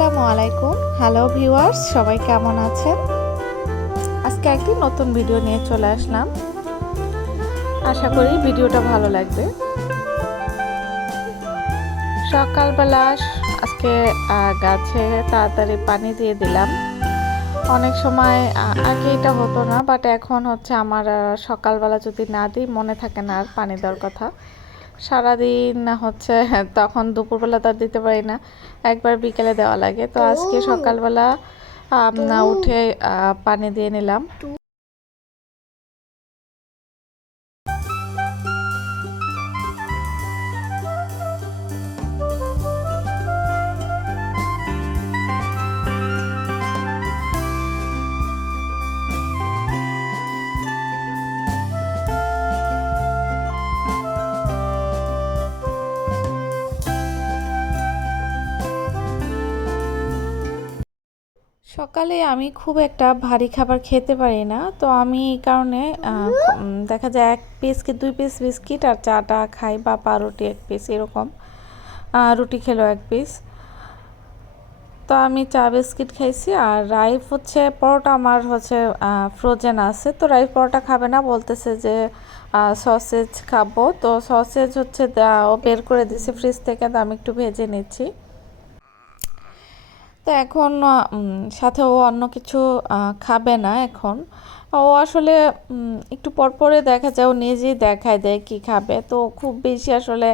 আসসালামু আলাইকুম। Hello viewers, সবাই কেমন আছেন? আজকে একটি নতুন ভিডিও নিয়ে চলে আসলাম। আশা করি ভিডিওটা ভালো লাগবে। সকালবেলা আজকে গাছে তাড়াতাড়ি পানি দিয়ে দিলাম। অনেক সময় আগে এটা হতো না, বাট এখন হচ্ছে আমার সকালবেলা যদি না দিই মনে থাকে না আর পানি দেওয়ার কথা। সারাদিন হচ্ছে তখন দুপুরবেলা তার দিতে পারি না, একবার বিকেলে দেওয়া লাগে। তো আজকে সকালবেলা উঠে পানি দিয়ে নিলাম। সকালে আমি খুব একটা ভারী খাবার খেতে পারি না, তো আমি এই কারণে দেখা যায় 1 পিস কি 2 পিস বিস্কিট আর চাটা খাই, বা পাউরুটি 1 পিস এরকম। রুটি খেলো 1 পিস। তো আমি চা বিস্কিট খাইছি। আর রাইফ হচ্ছে পরোটা আমার হচ্ছে ফ্রোজেন আছে, তো রাইফ পরোটা খাবে না, বলতেছে যে সসেজ খাবো। তো সসেজ হচ্ছে ও বের করে দিছে ফ্রিজ থেকে, তো আমি একটু ভেজে নিচ্ছি। তো এখন সাথে ও অন্য কিছু খাবে না এখন। ও আসলে একটু পরপরে দেখা যায় ও নিজেই দেখায় দেয় কি খাবে। তো খুব বেশি আসলে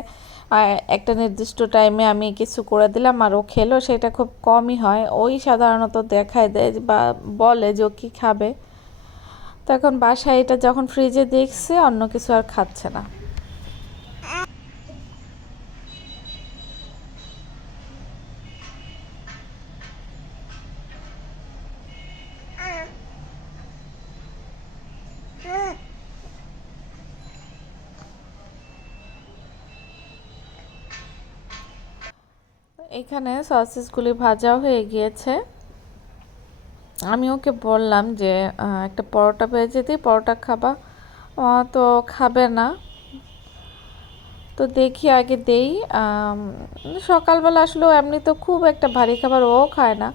একটা নির্দিষ্ট টাইমে আমি কিছু করে দিলাম আর ও খেলো, সেটা খুব কমই হয়। ওই সাধারণত দেখায় দেয় বা বলে যে ও কী খাবে। তো এখন বাসায় এটা যখন ফ্রিজে দেখছে, অন্য কিছু আর খাচ্ছে না। এখানে সসেসগুলি ভাজা হয়ে গিয়েছে। আমি ওকে বললাম যে একটা পরোটা ভেজে দিই, পরোটা খাবা। তো খাবে না। তো দেখি আগে দেই। সকালবেলা আসলে এমনি তো খুব একটা ভারী খাবার ও খায় না,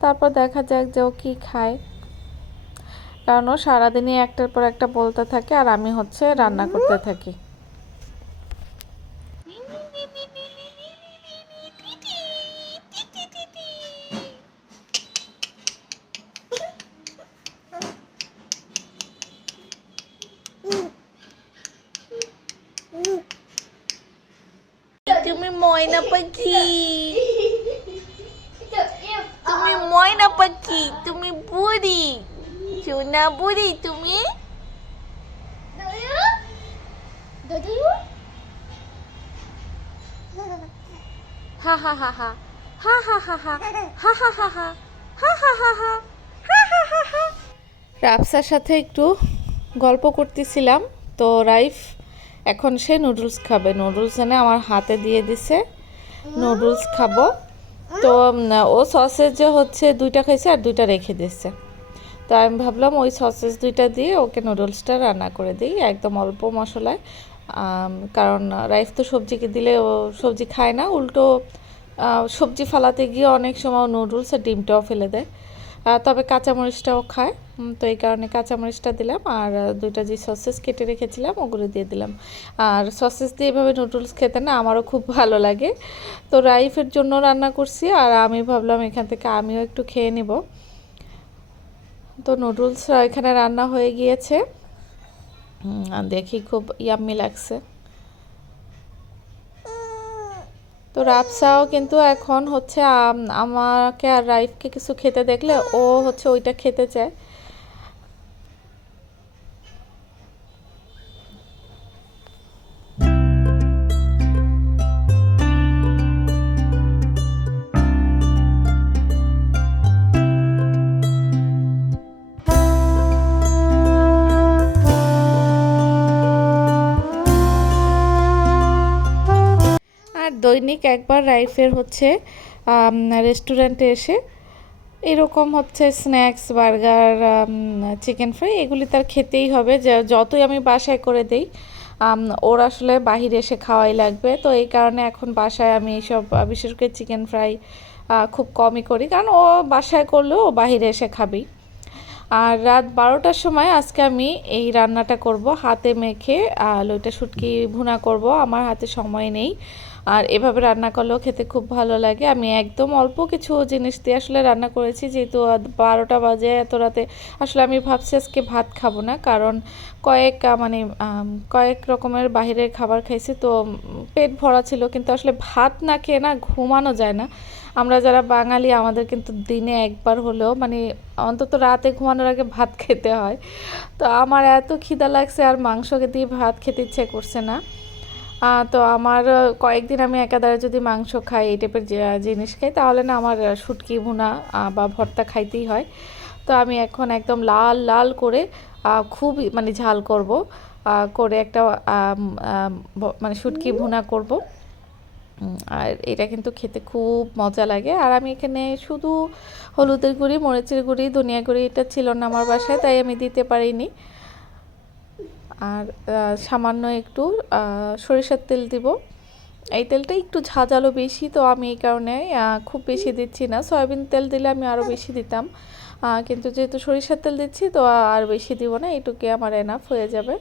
তারপর দেখা যাক যে ও কী খায়। কারণ ও সারাদিনই একটার পর একটা বলতে থাকে আর আমি হচ্ছে রান্না করতে থাকি। তুমি ময়না পাখি, তুমি ময়না পাখি, তুমি বুড়ি, সোনা বুড়ি তুমি। হা হা হা হা হা হা হা হা হা হা হা হা হা হা হা হা হা হা হা। রাফসার সাথে একটু গল্প করতেছিলাম। তো রাইফ এখন সে নুডলস খাবে। নুডলস এনে আমার হাতে দিয়ে দিছে, নুডলস খাবো। তো ও সসেজ যে হচ্ছে 2টা খাইছে আর 2টা রেখে দিচ্ছে। তো আমি ভাবলাম ওই সসেজ 2টা দিয়ে ওকে নুডলসটা রান্না করে দিই একদম অল্প মশলায়। কারণ রাইস তো সবজিকে দিলে ও সবজি খায় না, উল্টো সবজি ফালাতে গিয়ে অনেক সময় নুডলস আর ডিমটাও ফেলে দেয়। তবে কাঁচামরিচটাও খায়, তো এই কারণে কাঁচামরিচটা দিলাম। আর 2টা যে সসেস কেটে রেখেছিলাম ওগুলো দিয়ে দিলাম। আর সসেস দিয়ে এভাবে নুডলস খেতে না আমারও খুব ভালো লাগে। তো রাইফের জন্য রান্না করছি, আর আমি ভাবলাম এখান থেকে আমিও একটু খেয়ে নিব। তো নুডলস এখানে রান্না হয়ে গিয়েছে। দেখি খুব ইয়াম্মি লাগছে। তো রাফসাও কিন্তু এখন হচ্ছে আমাকে আর রাইফকে কিছু খেতে দেখলে ও হচ্ছে ওইটা খেতে চায়। আর দৈনিক একবার রাইফের হচ্ছে রেস্টুরেন্টে এসে এরকম হচ্ছে স্ন্যাক্স, বার্গার, চিকেন ফ্রাই এগুলি তার খেতেই হবে। যতই আমি বাসায় করে দেই ওর আসলে বাহিরে এসে খাওয়াই লাগবে, তো এই কারণে এখন বাসায় আমি এইসব বিশেষ করে চিকেন ফ্রাই খুব কমই করি, কারণ ও বাসায় করলেও ও বাহিরে এসে খাবি। আর রাত 12টার সময় আজকে আমি এই রান্নাটা করব, হাতে মেখে লইটা শুটকি ভুনা করব। আমার হাতে সময় নেই, আর এভাবে রান্না করলেও খেতে খুব ভালো লাগে। আমি একদম অল্প কিছু জিনিস দিয়ে আসলে রান্না করেছি, যেহেতু 12টা বাজে এত রাতে। আসলে আমি ভাবছি আজকে ভাত খাবো না, কারণ কয়েক রকমের বাইরের খাবার খাইছি, তো পেট ভরা ছিল, কিন্তু আসলে ভাত না খেয়ে না ঘুমানো যায় না। আমরা যারা বাঙালি আমাদের কিন্তু দিনে একবার হলেও অন্তত রাতে ঘুমানোর আগে ভাত খেতে হয়। তো আমার এত খিদা লাগছে আর মাংসকে দিয়ে ভাত খেতে ইচ্ছে করছে না। তো আমার কয়েকদিন আমি একাধারে যদি মাংস খাই, এই টাইপের জিনিস খাই, তাহলে না আমার শুটকি ভুনা বা ভর্তা খাইতেই হয়। তো আমি এখন একদম লাল লাল করে খুবই ঝাল করব, করে একটা শুটকি ভুনা করব। আর এটা কিন্তু খেতে খুব মজা লাগে। আর আমি এখানে শুধু হলুদের গুঁড়ি, মরিচের গুঁড়ি, ধনিয়া গুঁড়ি এটা ছিল না আমার বাসায়, তাই আমি দিতে পারিনি। আর সামান্য একটু সরিষার তেল দিব। এই তেলটা একটু ঝাঁঝালো বেশি, তো আমি এই কারণে খুব বেশি দিচ্ছি না। সয়াবিন তেল দিলে আমি আরও বেশি দিতাম, কিন্তু যেহেতু সরিষার তেল দিচ্ছি তো আর বেশি দিব না, এইটুকু আমার এনাফ হয়ে যাবে।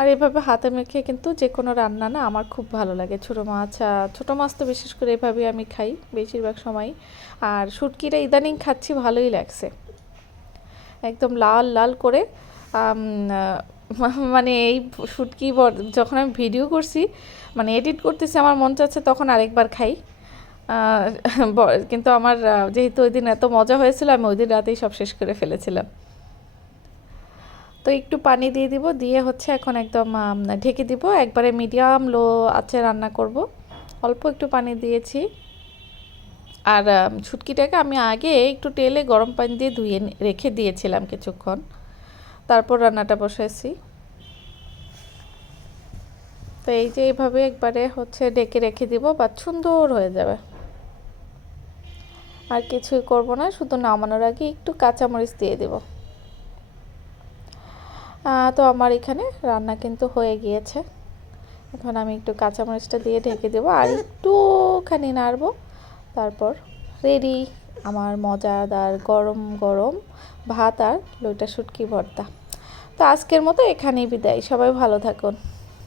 আর এভাবে হাতে মেখে কিন্তু যে কোনো রান্না না আমার খুব ভালো লাগে। ছোটো মাছ তো বিশেষ করে এভাবেই আমি খাই বেশিরভাগ সময়। আর শুটকিটা ইদানিং খাচ্ছি, ভালোই লাগছে। একদম লাল লাল করে এই শুটকি যখন আমি ভিডিও করছি, এডিট করতেছি, আমার মন চাচ্ছে তখন আরেকবার খাই। কিন্তু আমার যেহেতু ওই দিন এত মজা হয়েছিল, আমি ওই দিন রাতেই সব শেষ করে ফেলেছিলাম। তো একটু পানি দিয়ে দিব, দিয়ে হচ্ছে এখন একদম ঢেকে দিব। একবারে মিডিয়াম লো আছে রান্না করব। অল্প একটু পানি দিয়েছি। আর শুটকিটাকে আমি আগে একটু তেলে গরম পানি দিয়ে ধুয়ে রেখে দিয়েছিলাম কিছুক্ষণ, তারপর রান্নাটা বসাইছি। তো এই যে এইভাবে একবারে হচ্ছে ঢেকে রেখে দিব, বা সুন্দর হয়ে যাবে। আর কিছুই করব না, শুধু নামানোর আগে একটু কাঁচামরিচ দিয়ে দেব। তো আমার এখানে রান্না কিন্তু হয়ে গিয়েছে। এখন আমি একটু কাঁচামরিচটা দিয়ে ঢেকে দেবো আর একটুখানি নাড়বো, তারপর রেডি আমার মজাদার গরম গরম ভাত আর লইটা শুটকি ভর্তা। তো আজকের মতো এখানেই বিদায়, সবাই ভালো থাকুন।